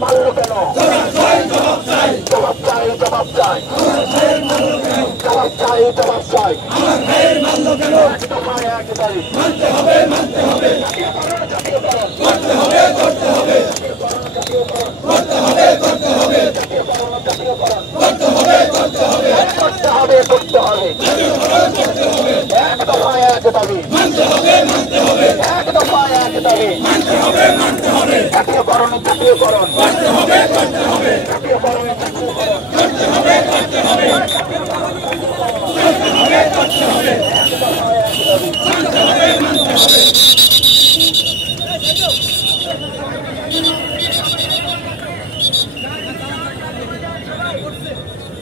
মারলো কেন? জবাব চাই, জবাব চাই, জবাব চাই, জবাব চাই। এক দফায় এক দাবি মানতে হবে, মানতে হবে। জাতীয়করণ করতে হবে, করতে হবে, করতে হবে, করতে হবে। জাতীয়করণ করতে হবে, করতে হবে, করতে হবে, করতে হবে। এক দফায় এক দাবি মানতে হবে, মানতে হবে। এক দফায় এক দাবি মানতে হবে, মানতে হবে। জাতীয়করণ জাতীয়করণ করতে হবে, করতে হবে। জাতীয়করণ জাতীয়করণ করতে হবে, করতে হবে, করতে হবে, করতে হবে।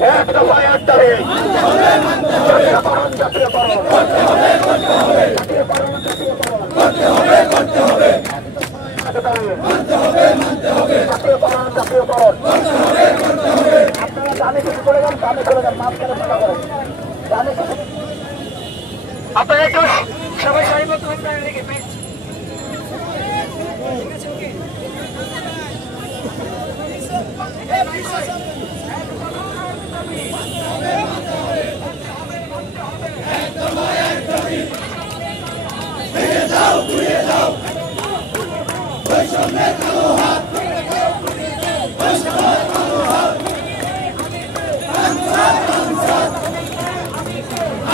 এক দফায় এক দাবি মানতে হবে, মানতে হবে। এক দফায় এক দাবি জাতীয়করণ জাতীয়করণ করতে হবে, করতে হবে। জাতীয়করণ জাতীয়করণ করতে হবে, করতে হবে। মানতে হবে, মানতে হবে। জাতীয়করণ জাতীয়করণ করতে হবে, করতে হবে। আপনারা ডানে কিছু করে যান, ডানে চলে যান, মাঝখানে ফাঁকা করেন। ডানে আপনারা একটু সবাই সারিবদ্ধ হয়ে রেখে প্লিজ। ভেঙে দাও, ঘুরিয়ে দাও বৈষম্যের কালো হাত, বৈষম্যের কালো হাত। আনসার, আনসার,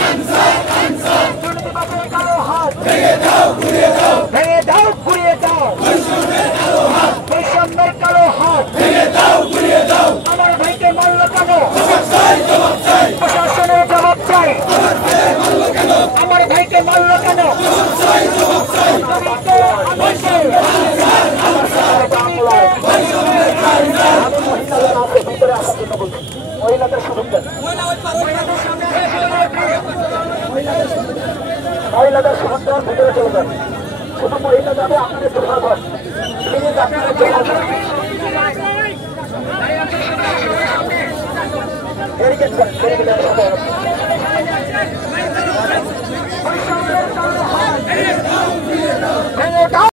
আনসার, আনসার, দুর্নীতিবাদের কালো হাত। ভেঙে দাও, ঘুরিয়ে দাও, ভেঙে দাও, ঘুরিয়ে দাও বৈষম্যের কালো হাত, বৈষম্যের কালো হাত। ভেঙে দাও, ঘুরিয়ে দাও। আমার ভাইকে মারলো কেন? জবাব চাই, জবাব চাই। প্রশাসনের জবাব চাই। মারলো কেন? আমার ভাইকে মারলো কেন? জবাব চাই, জবাব চাই। মহিলাদের সুযোগ দেন, মহিলাদের সুযোগ দেন, ভিতরে চলে যান। শুধু মহিলা যাবে, আপনাদের